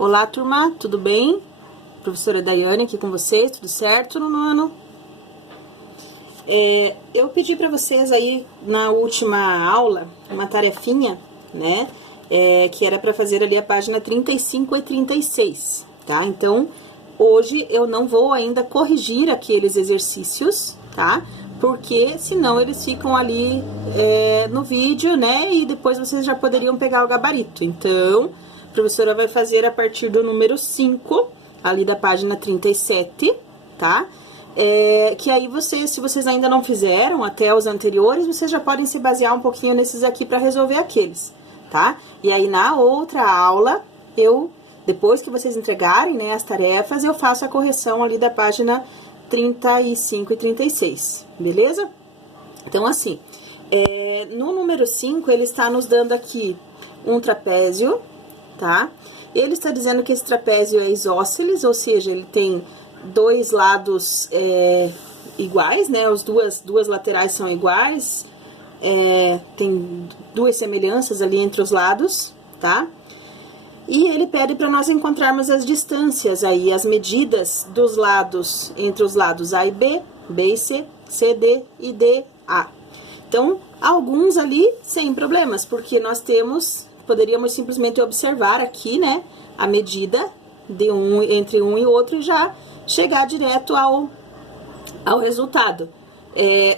Olá, turma, tudo bem? Professora Daiane aqui com vocês, tudo certo no nono? Eu pedi para vocês aí na última aula uma tarefinha, né? Que era para fazer ali a página 35 e 36, tá? Então, hoje eu não vou ainda corrigir aqueles exercícios, tá? Porque senão eles ficam ali no vídeo, né? E depois vocês já poderiam pegar o gabarito. Então, a professora vai fazer a partir do número 5, ali da página 37, tá? Que aí vocês, se vocês ainda não fizeram até os anteriores, vocês já podem se basear um pouquinho nesses aqui para resolver aqueles, tá? E aí na outra aula, depois que vocês entregarem, né, as tarefas, eu faço a correção ali da página 35 e 36, beleza? Então, assim, no número 5, ele está nos dando aqui um trapézio, tá? Ele está dizendo que esse trapézio é isósceles, ou seja, ele tem dois lados iguais, né? As duas laterais são iguais, tem duas semelhanças ali entre os lados, tá? E ele pede para nós encontrarmos as distâncias aí, as medidas dos lados, entre os lados A e B, B e C, C, D e D, A. Então, alguns ali sem problemas, porque nós poderíamos simplesmente observar aqui, né, a medida de entre um e outro e já chegar direto ao resultado.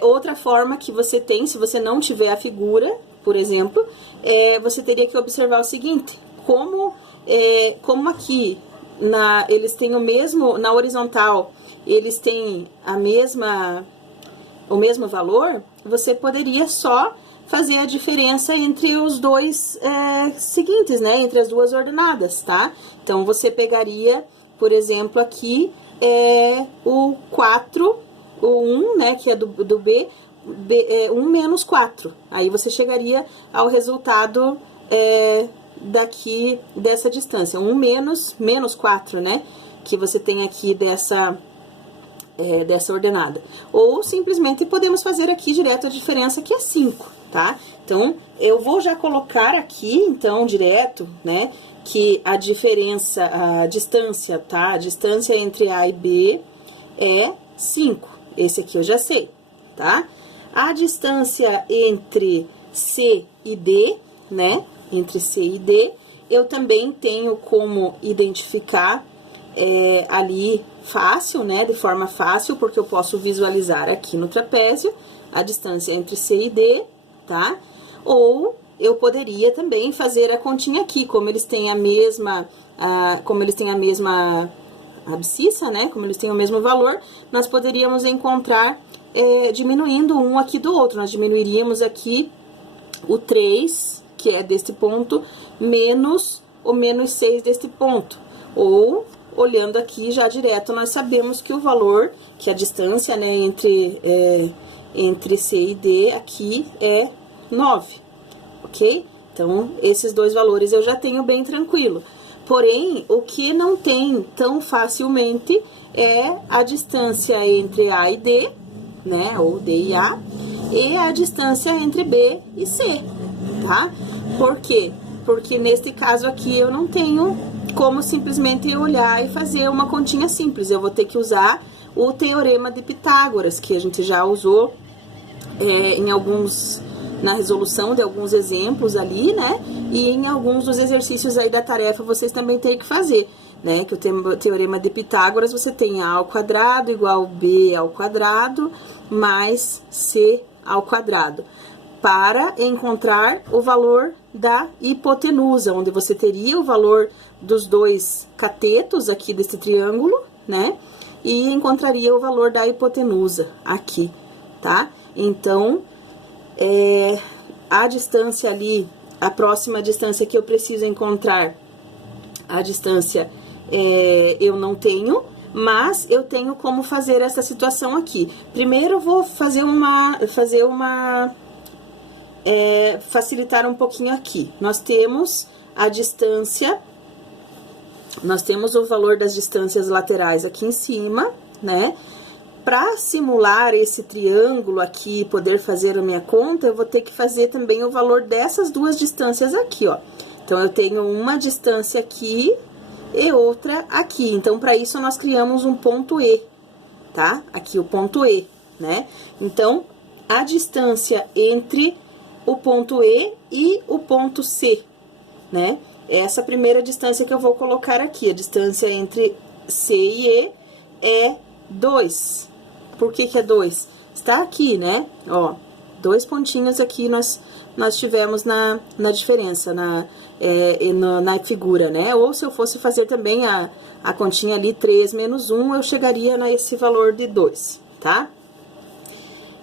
Outra forma que você tem, se você não tiver a figura, por exemplo, você teria que observar o seguinte: como aqui eles têm o mesmo, na horizontal, eles têm o mesmo valor, você poderia só fazer a diferença entre os dois seguintes, né? Entre as duas ordenadas, tá? Então, você pegaria, por exemplo, aqui o 4, o 1, né? Que é do B, 1 menos 4. Aí você chegaria ao resultado daqui dessa distância. 1 menos 4, né? Que você tem aqui dessa ordenada. Ou simplesmente podemos fazer aqui direto a diferença, que é 5, tá? Então, eu vou já colocar aqui, então, direto, né, que a distância, tá? A distância entre A e B é 5. Esse aqui eu já sei, tá? A distância entre C e D, né, entre C e D, eu também tenho como identificar ali fácil, né, de forma fácil, porque eu posso visualizar aqui no trapézio a distância entre C e D, tá? Ou eu poderia também fazer a continha aqui, como eles têm a mesma abscissa, né, como eles têm o mesmo valor, nós poderíamos encontrar diminuindo um aqui do outro. Nós diminuiríamos aqui o 3, que é deste ponto, menos o menos 6 deste ponto. Ou, olhando aqui já direto, nós sabemos que o valor, que a distância, né, entre C e D aqui é 9, ok? Então, esses dois valores eu já tenho bem tranquilo. Porém, o que não tem tão facilmente é a distância entre A e D, né, ou D e A, e a distância entre B e C, tá? Por quê? Porque neste caso aqui eu não tenho como simplesmente olhar e fazer uma continha simples. Eu vou ter que usar o teorema de Pitágoras, que a gente já usou na resolução de alguns exemplos ali, né? E em alguns dos exercícios aí da tarefa vocês também têm que fazer, né? Que o teorema de Pitágoras, você tem A ao quadrado igual B ao quadrado mais C ao quadrado, para encontrar o valor da hipotenusa, onde você teria o valor dos dois catetos aqui desse triângulo, né? E encontraria o valor da hipotenusa aqui, tá? Então, a distância ali, a próxima distância que eu preciso encontrar, a distância eu não tenho, mas eu tenho como fazer essa situação aqui. Primeiro eu vou facilitar um pouquinho aqui. Nós temos a distância, nós temos o valor das distâncias laterais aqui em cima, né? Para simular esse triângulo aqui e poder fazer a minha conta, eu vou ter que fazer também o valor dessas duas distâncias aqui, ó. Então, eu tenho uma distância aqui e outra aqui. Então, para isso, nós criamos um ponto E, tá? Aqui, o ponto E, né? Então, a distância entre o ponto E o ponto C, né? Essa primeira distância que eu vou colocar aqui, a distância entre C e E é 2. Por que que é 2? Está aqui, né? Ó, 2 pontinhos aqui nós tivemos na diferença, na figura, né? Ou se eu fosse fazer também a continha ali, 3 menos 1, eu chegaria nesse valor de 2, tá?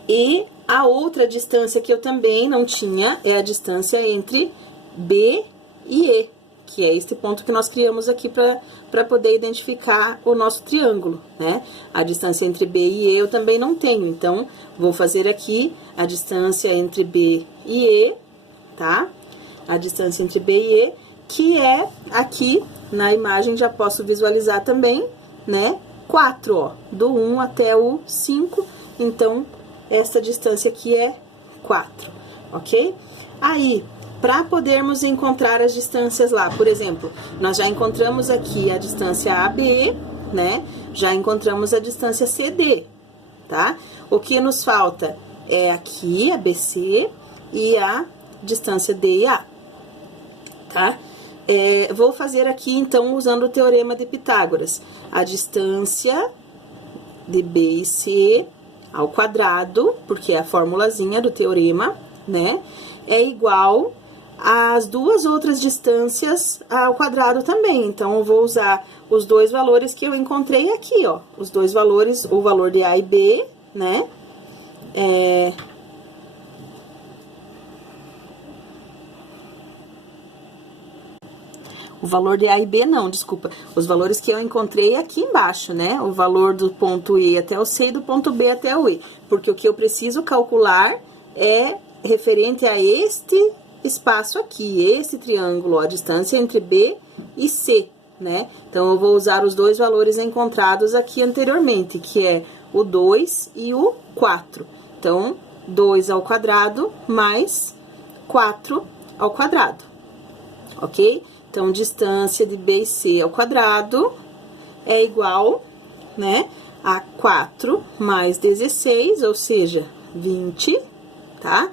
E a outra distância que eu também não tinha é a distância entre B e E, que é este ponto que nós criamos aqui para poder identificar o nosso triângulo, né? A distância entre B e E eu também não tenho, então, vou fazer aqui a distância entre B e E, tá? A distância entre B e E, que é aqui na imagem, já posso visualizar também, né? 4, ó, do 1 até o 5, então, essa distância aqui é 4, ok? Aí, para podermos encontrar as distâncias lá, por exemplo, nós já encontramos aqui a distância AB, né? Já encontramos a distância CD, tá? O que nos falta é aqui a BC e a distância DA, tá? Vou fazer aqui, então, usando o teorema de Pitágoras. A distância de B e C ao quadrado, porque é a formulazinha do teorema, né? É igual às duas outras distâncias ao quadrado também. Então, eu vou usar os dois valores que eu encontrei aqui, ó. Os dois valores, o valor de A e B, né? O valor de A e B não, desculpa. Os valores que eu encontrei aqui embaixo, né? O valor do ponto E até o C e do ponto B até o E. Porque o que eu preciso calcular é referente a este espaço aqui, esse triângulo, ó, a distância entre B e C, né? Então, eu vou usar os dois valores encontrados aqui anteriormente, que é o 2 e o 4. Então, 2 ao quadrado mais 4 ao quadrado, ok? Então, distância de B e C ao quadrado é igual, né, a 4 mais 16, ou seja, 20, tá?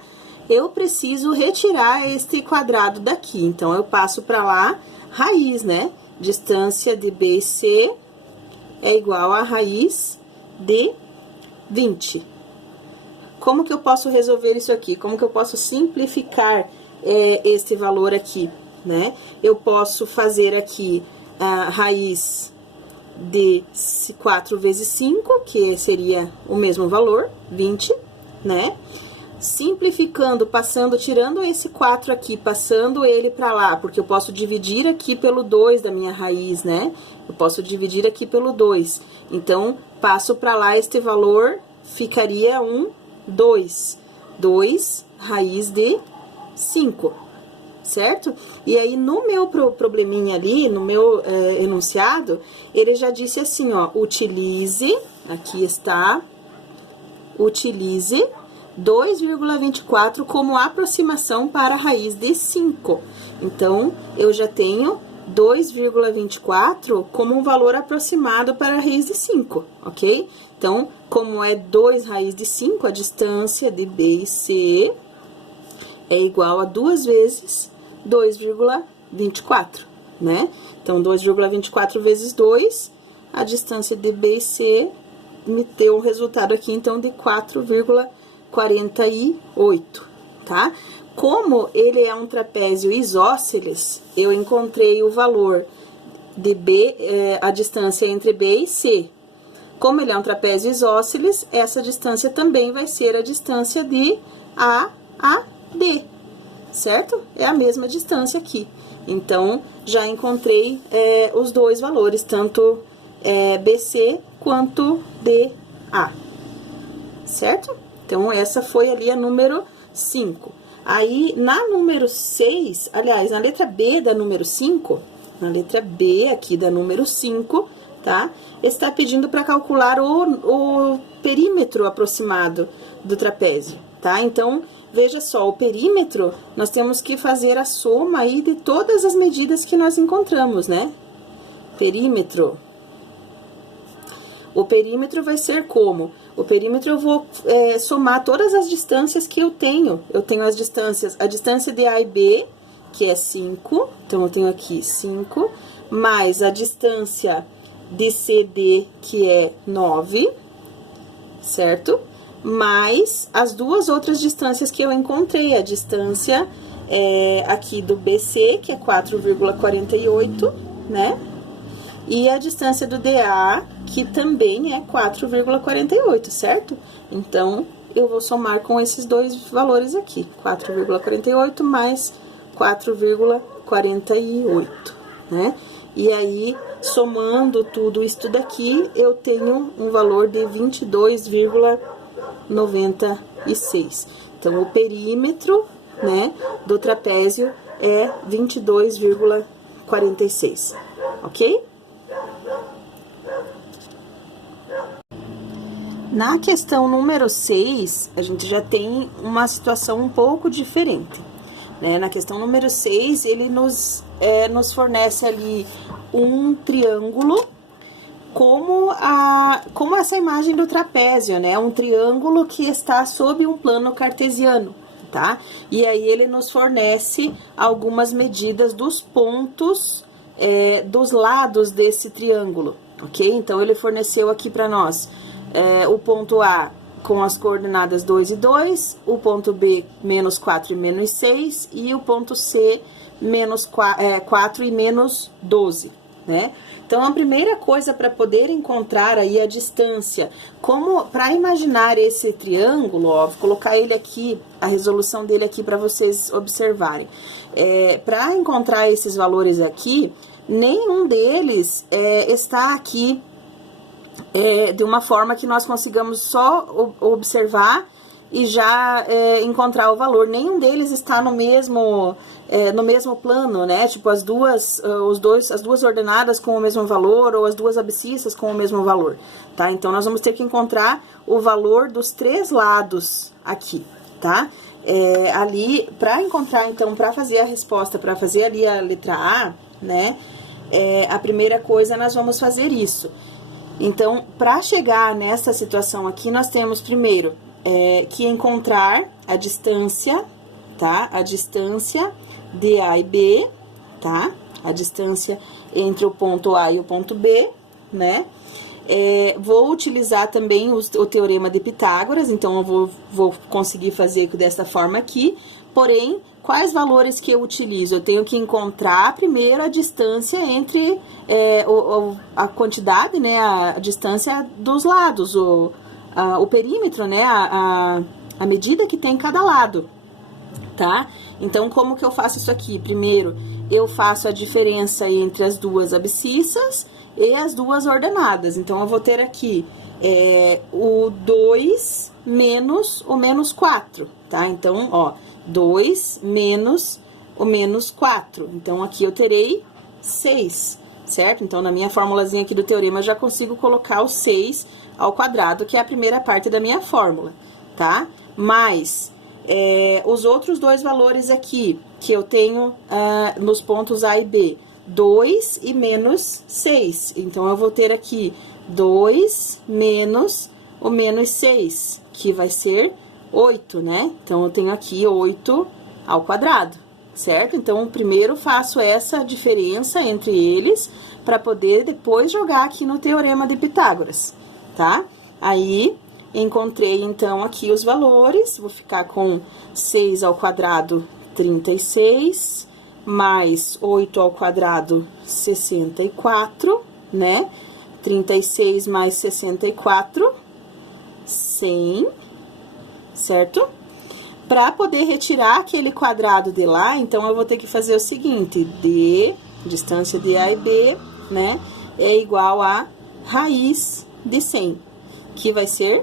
Eu preciso retirar este quadrado daqui, então, eu passo para lá raiz, né? Distância de B e C é igual a raiz de 20. Como que eu posso resolver isso aqui? Como que eu posso simplificar este valor aqui? Né? Eu posso fazer aqui a raiz de 4 vezes 5, que seria o mesmo valor, 20, né? Simplificando, tirando esse 4 aqui, passando ele para lá, porque eu posso dividir aqui pelo 2 da minha raiz, né? Eu posso dividir aqui pelo 2. Então, passo para lá este valor, ficaria 2. 2 raiz de 5. Certo? E aí, no meu probleminha ali, no meu enunciado, ele já disse assim, ó, utilize, aqui está, utilize 2,24 como aproximação para a raiz de 5. Então, eu já tenho 2,24 como um valor aproximado para a raiz de 5, ok? Então, como é 2 raiz de 5, a distância de B e C é igual a 2 vezes 2,24, né? Então, 2,24 vezes 2, a distância de B e C me deu o resultado aqui, então, de 4,48, tá? Como ele é um trapézio isósceles, eu encontrei o valor de B, a distância entre B e C. Como ele é um trapézio isósceles, essa distância também vai ser a distância de A a D. Certo? É a mesma distância aqui. Então, já encontrei os dois valores, tanto BC quanto DA. Certo? Então, essa foi ali a número 5. Aí, na número 6, aliás, na letra B da número 5, na letra B aqui da número 5, tá? Está pedindo para calcular o perímetro aproximado do trapézio, tá? Então, veja só, o perímetro, nós temos que fazer a soma aí de todas as medidas que nós encontramos, né? perímetro. O perímetro vai ser como? O perímetro eu vou somar todas as distâncias que eu tenho. Eu tenho as distâncias, a distância de A e B, que é 5, então eu tenho aqui 5, mais a distância de CD, que é 9, certo? Mais as duas outras distâncias que eu encontrei, a distância aqui do BC, que é 4,48, né? E a distância do DA, que também é 4,48, certo? Então, eu vou somar com esses dois valores aqui, 4,48 mais 4,48, né? E aí, somando tudo isso daqui, eu tenho um valor de 22,96. Então, o perímetro, né, do trapézio é 22,46, ok? Na questão número 6, a gente já tem uma situação um pouco diferente, né? Na questão número 6, ele nos fornece ali um triângulo como essa imagem do trapézio, né? Um triângulo que está sob um plano cartesiano, tá? E aí ele nos fornece algumas medidas dos pontos dos lados desse triângulo, ok? Então, ele forneceu aqui para nós o ponto A com as coordenadas 2 e 2, o ponto B menos 4 e menos 6 e o ponto C menos 4 e menos 12, né? Então, a primeira coisa para poder encontrar aí a distância, para imaginar esse triângulo, ó, vou colocar ele aqui, a resolução dele aqui para vocês observarem. Para encontrar esses valores aqui, nenhum deles está aqui de uma forma que nós consigamos só observar e já encontrar o valor. Nenhum deles está no mesmo plano, né? Tipo, as duas ordenadas com o mesmo valor ou as duas abscissas com o mesmo valor, tá? Então, nós vamos ter que encontrar o valor dos três lados aqui, tá? Ali, para encontrar, então, para fazer a resposta, para fazer ali a letra A, né? A primeira coisa, nós vamos fazer isso. Então, para chegar nessa situação aqui, nós temos primeiro que encontrar a distância, tá? A distância de A e B, tá? A distância entre o ponto A e o ponto B, né? Vou utilizar também o teorema de Pitágoras, então eu vou conseguir fazer dessa forma aqui, porém, quais valores que eu utilizo? Eu tenho que encontrar primeiro a distância entre a quantidade, né, a distância dos lados, o perímetro, né, a medida que tem em cada lado, tá? Então, como que eu faço isso aqui? Primeiro, eu faço a diferença entre as duas abscissas e as duas ordenadas. Então, eu vou ter aqui o 2 menos o menos 4, tá? Então, ó, 2 menos o menos 4. Então, aqui eu terei 6, certo? Então, na minha formulazinha aqui do teorema, eu já consigo colocar o 6 ao quadrado, que é a primeira parte da minha fórmula, tá? Mais os outros dois valores aqui, que eu tenho nos pontos A e B, 2 e menos 6. Então, eu vou ter aqui 2 menos o menos 6, que vai ser 8, né? Então, eu tenho aqui 8 ao quadrado, certo? Então, primeiro faço essa diferença entre eles, para poder depois jogar aqui no teorema de Pitágoras, tá? Aí, encontrei, então, aqui os valores, vou ficar com 6 ao quadrado, 36, mais 8 ao quadrado, 64, né? 36 mais 64, 100, certo? Para poder retirar aquele quadrado de lá, então, eu vou ter que fazer o seguinte, distância de A e B, né, é igual a raiz de 100, que vai ser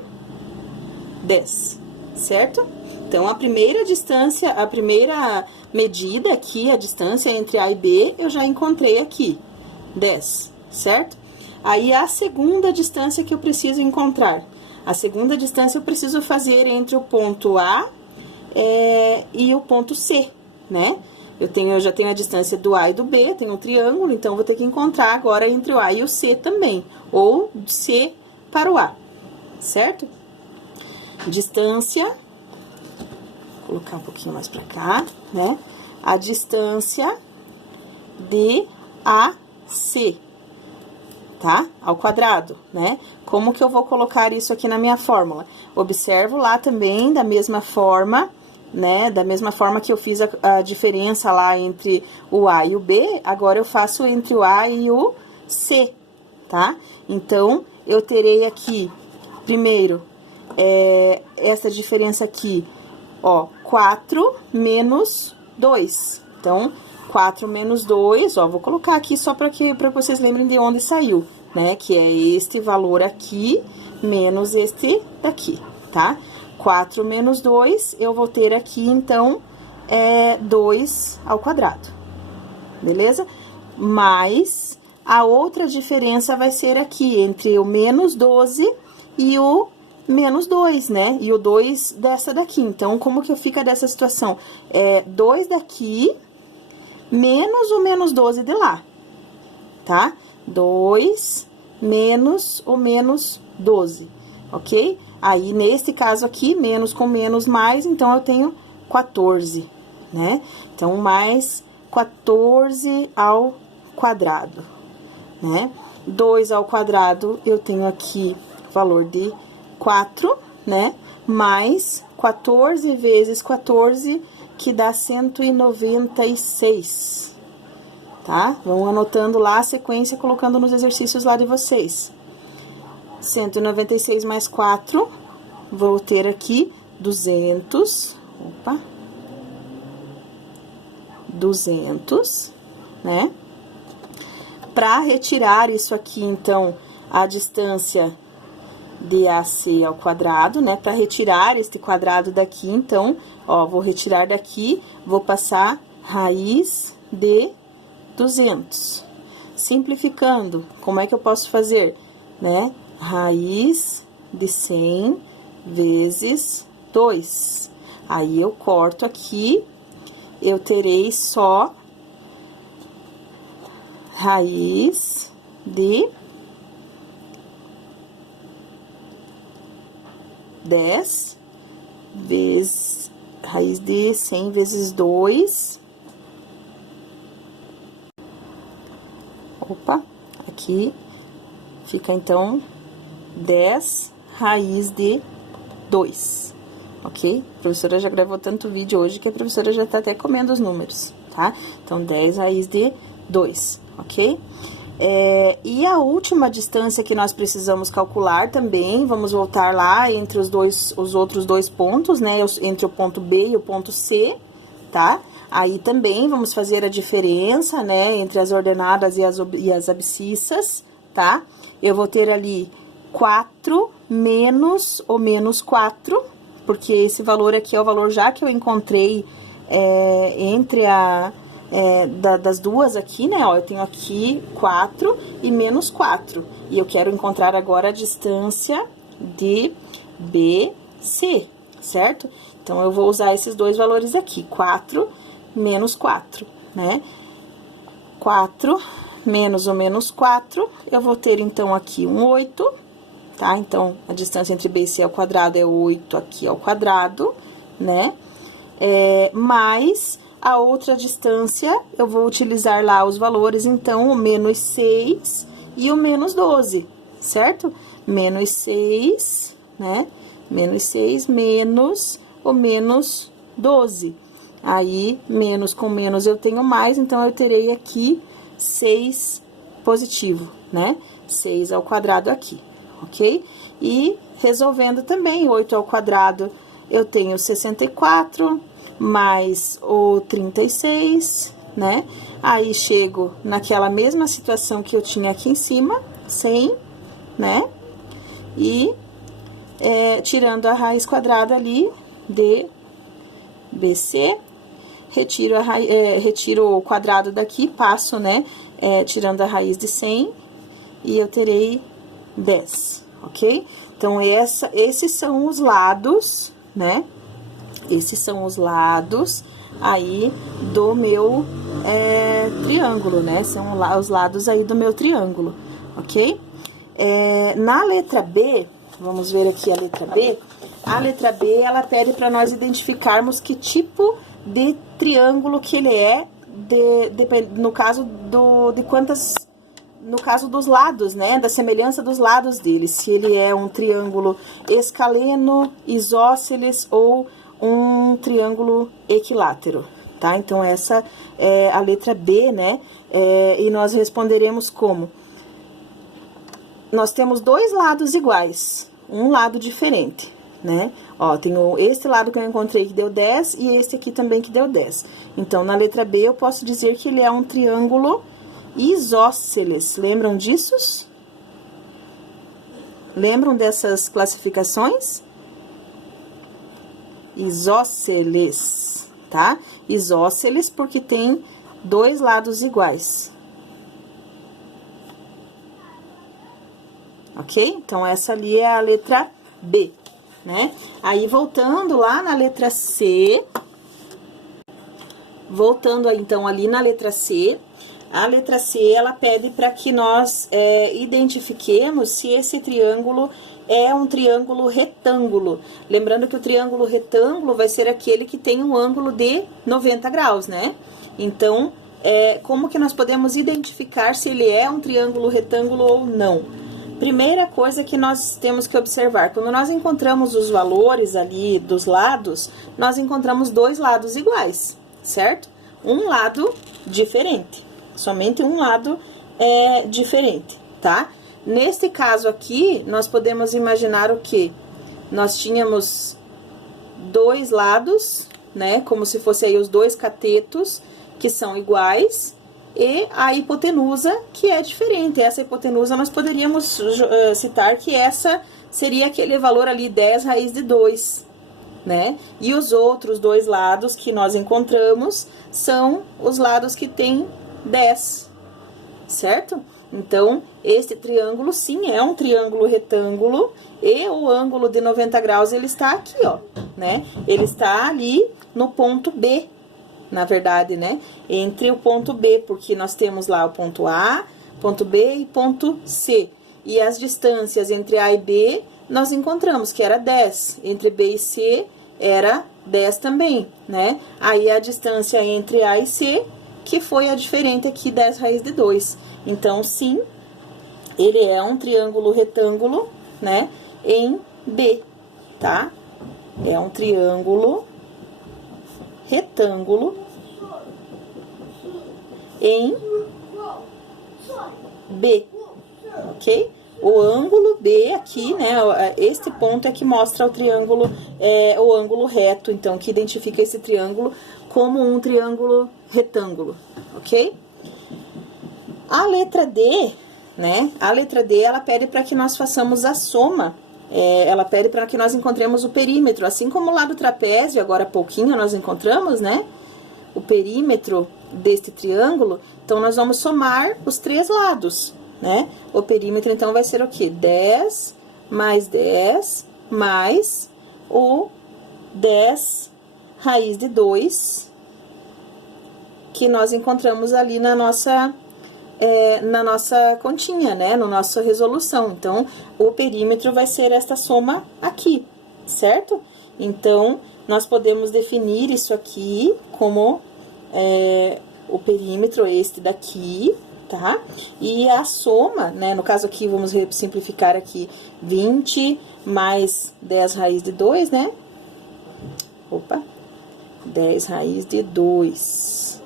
10, certo? Então, a primeira distância, a primeira medida aqui, a distância entre A e B, eu já encontrei aqui, 10, certo? Aí, a segunda distância que eu preciso encontrar. A segunda distância eu preciso fazer entre o ponto A e o ponto C, né? eu já tenho a distância do A e do B, tenho um triângulo, então vou ter que encontrar agora entre o A e o C também, ou C para o A, certo? Distância, vou colocar um pouquinho mais para cá, né? A distância de AC, tá? Ao quadrado, né? Como que eu vou colocar isso aqui na minha fórmula? Observo lá também, da mesma forma, né? Da mesma forma que eu fiz a diferença lá entre o A e o B, agora eu faço entre o A e o C, tá? Então, eu terei aqui, primeiro, essa diferença aqui, ó, 4 menos 2. Então, 4 menos 2, ó, vou colocar aqui só para vocês lembrem de onde saiu, né? Que é este valor aqui, menos este daqui, tá? 4 menos 2, eu vou ter aqui, então, 2 ao quadrado, beleza? Mais a outra diferença vai ser aqui, entre o menos 12 e o menos 2, né? E o 2 dessa daqui. Então, como que fica dessa situação? 2 daqui menos o menos 12 de lá, tá? 2 menos o menos 12, ok? Aí, nesse caso aqui, menos com menos mais, então, eu tenho 14, né? Então, mais 14 ao quadrado, né? 2 ao quadrado, eu tenho aqui o valor de 4, né? Mais 14 vezes 14, que dá 196, tá? Vão anotando lá a sequência, colocando nos exercícios lá de vocês. 196 mais 4, vou ter aqui 200, 200, né? Para retirar isso aqui, então, a distância de AC ao quadrado, né? Para retirar este quadrado daqui, então, ó, vou retirar daqui, vou passar raiz de 200. Simplificando, como é que eu posso fazer, né? Raiz de 100 vezes 2. Aí, eu corto aqui, eu terei só raiz de 10 vezes raiz de 100 vezes 2. Aqui fica então 10 raiz de 2, ok? A professora já gravou tanto vídeo hoje que a professora já tá até comendo os números, tá? Então, 10 raiz de 2, ok? E a última distância que nós precisamos calcular também, vamos voltar lá entre os outros dois pontos, né? Entre o ponto B e o ponto C, tá? Aí também vamos fazer a diferença, né? Entre as ordenadas e as abscissas, tá? Eu vou ter ali 4 menos o menos 4, porque esse valor aqui é o valor já que eu encontrei entre das duas aqui, né? Ó, eu tenho aqui 4 e menos 4. E eu quero encontrar agora a distância de BC, certo? Então, eu vou usar esses dois valores aqui, 4 menos 4, né? 4 menos o menos 4, eu vou ter, então, aqui um 8, tá? Então, a distância entre B e C ao quadrado é 8 aqui ao quadrado, né? Mais a outra distância, eu vou utilizar lá os valores, então, o menos 6 e o menos 12, certo? Menos 6, né? Menos 6 menos o menos 12. Aí, menos com menos eu tenho mais, então, eu terei aqui 6 positivo, né? 6 ao quadrado aqui, ok? E, resolvendo também, 8 ao quadrado, eu tenho 64, mais o 36, né? Aí, chego naquela mesma situação que eu tinha aqui em cima, 100, né? E, tirando a raiz quadrada ali de BC, retiro o quadrado daqui, passo, né? Tirando a raiz de 100, e eu terei 10, ok? Então, esses são os lados, né? Esses são os lados aí do meu triângulo, né? São lá os lados aí do meu triângulo, ok? Na letra B, vamos ver aqui a letra B. A letra B, ela pede para nós identificarmos que tipo de triângulo que ele é, no caso no caso dos lados, né, da semelhança dos lados dele, se ele é um triângulo escaleno, isósceles ou um triângulo equilátero, tá? Então, essa é a letra B, né, e nós responderemos como? Nós temos dois lados iguais, um lado diferente, né? Ó, tem este lado que eu encontrei que deu 10 e este aqui também que deu 10. Então, na letra B, eu posso dizer que ele é um triângulo isósceles. Lembram disso? Lembram dessas classificações? Isósceles, tá? Isósceles porque tem dois lados iguais. Ok? Então, essa ali é a letra B, né? Aí, voltando lá na letra C, voltando aí, então, ali na letra C, a letra C, ela pede para que nós identifiquemos se esse triângulo é um triângulo retângulo. Lembrando que o triângulo retângulo vai ser aquele que tem um ângulo de 90 graus, né? Então, como que nós podemos identificar se ele é um triângulo retângulo ou não? Primeira coisa que nós temos que observar, quando nós encontramos os valores ali dos lados, nós encontramos dois lados iguais, certo? Um lado diferente, somente um lado é diferente, tá? Neste caso aqui, nós podemos imaginar o quê? Nós tínhamos dois lados, né? Como se fossem aí os dois catetos, que são iguais, e a hipotenusa, que é diferente. Essa hipotenusa, nós poderíamos citar que essa seria aquele valor ali, 10 raiz de 2, né? E os outros dois lados que nós encontramos são os lados que tem 10, certo? Então, este triângulo, sim, é um triângulo retângulo, e o ângulo de 90 graus, ele está aqui, ó, né? Ele está ali no ponto B, na verdade, né? Entre o ponto B, porque nós temos lá o ponto A, ponto B e ponto C. E as distâncias entre A e B, nós encontramos que era 10. Entre B e C, era 10 também, né? Aí, a distância entre A e C, que foi a diferente aqui, 10 raiz de 2. Então, sim, ele é um triângulo retângulo, né? Em B, tá? É um triângulo retângulo em B, ok? O ângulo B aqui, né? Este ponto é que mostra o triângulo, o ângulo reto, então, que identifica esse triângulo como um triângulo retângulo, ok? A letra D, né? A letra D, ela pede para que nós façamos a soma. Ela pede para que nós encontremos o perímetro, assim como lá do trapézio, agora há pouquinho nós encontramos, né? O perímetro deste triângulo. Então, nós vamos somar os três lados, né? O perímetro, então, vai ser o quê? 10 mais 10 mais o 10 raiz de 2, que nós encontramos ali na nossa continha, né? Na nossa resolução. Então, o perímetro vai ser esta soma aqui, certo? Então, nós podemos definir isso aqui como o perímetro este daqui, tá? E a soma, né? No caso aqui, vamos simplificar aqui, 20 mais 10 raiz de 2, né? Opa! 10 raiz de 2.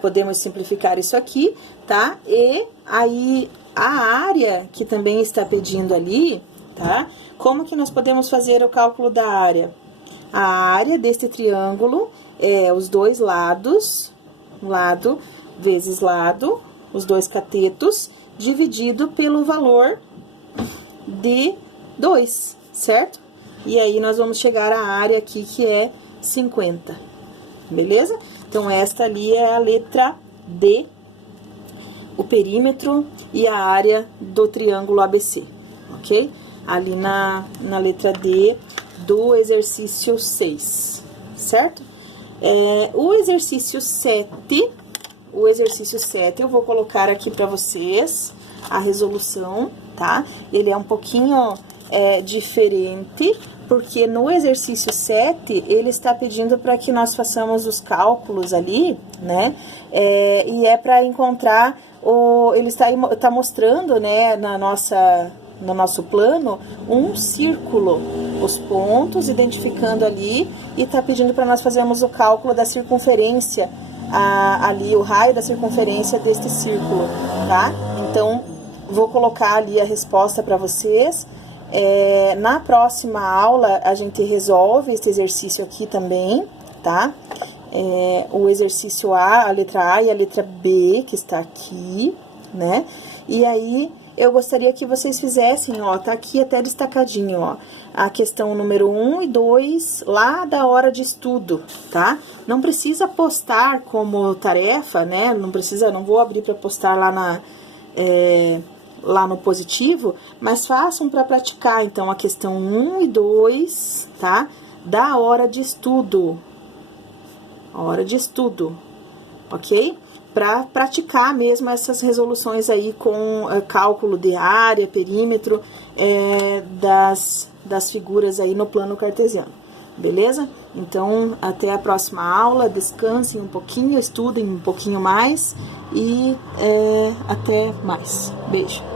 Podemos simplificar isso aqui, tá? E aí, a área que também está pedindo ali, tá? Como que nós podemos fazer o cálculo da área? A área deste triângulo é os dois lados, lado vezes lado, os dois catetos, dividido pelo valor de 2, certo? E aí, nós vamos chegar à área aqui, que é 50, beleza? Então, esta ali é a letra D, o perímetro e a área do triângulo ABC, ok? Ali na letra D do exercício 6, certo? O exercício 7, eu vou colocar aqui para vocês a resolução, tá? Ele é um pouquinho diferente, porque no exercício 7, ele está pedindo para que nós façamos os cálculos ali, né? E é para encontrar, ele está mostrando, né, no nosso plano, um círculo, os pontos, identificando ali, e está pedindo para nós fazermos o cálculo da circunferência, ali, o raio da circunferência deste círculo, tá? Então, vou colocar ali a resposta para vocês. Na próxima aula, a gente resolve esse exercício aqui também, tá? O exercício A, a letra A e a letra B, que está aqui, né? E aí, eu gostaria que vocês fizessem, ó, tá aqui até destacadinho, ó, a questão número 1 e 2, lá da hora de estudo, tá? Não precisa postar como tarefa, né? Não vou abrir para postar lá lá no positivo, mas façam para praticar, então, a questão 1 e 2, tá? Da hora de estudo. Ok? Para praticar mesmo essas resoluções aí com cálculo de área, perímetro, das figuras aí no plano cartesiano, beleza? Então, até a próxima aula, descansem um pouquinho, estudem um pouquinho mais e até mais. Beijo!